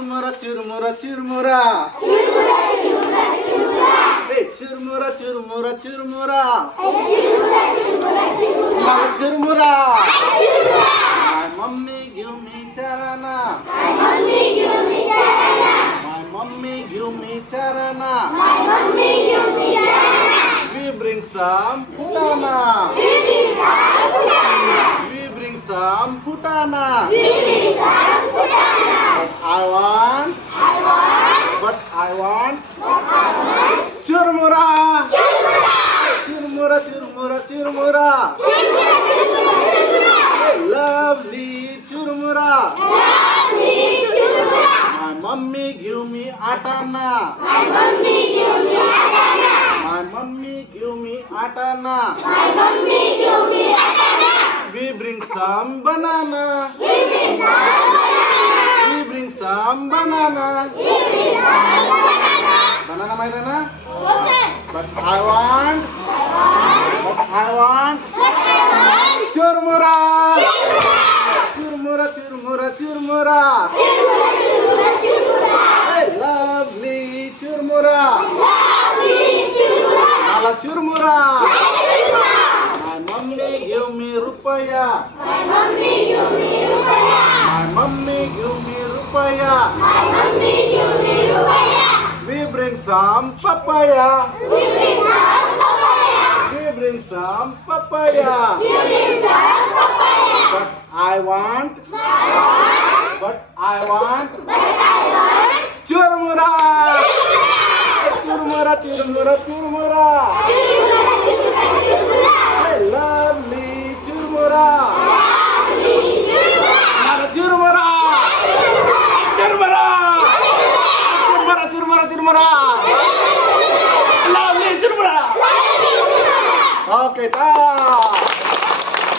churmura churmura churmura. Hey, churmura churmura churmura. Mama churmura. My mommy give me charana. My mommy give me charana. We bring some putana. We bring some putana. But I want churmura. Churmura, churmura, churmura. Lovely churmura. My mommy give me atana. My mommy give me atana. We bring some banana. We bring some banana. Banana maidana? But I want churmura. Churmura, churmura, churmura. Hey, lovely churmura. Nala churmura. My mommy give me rupaya. My mommy give me rupaya. We bring some papaya. We bring some papaya. But I want churmura. Churmura, churmura, churmura. Hey, lovely churmura. Churmura. Churmura. Churmura, churmura, churmura. Lovely churmura. Okay, ta.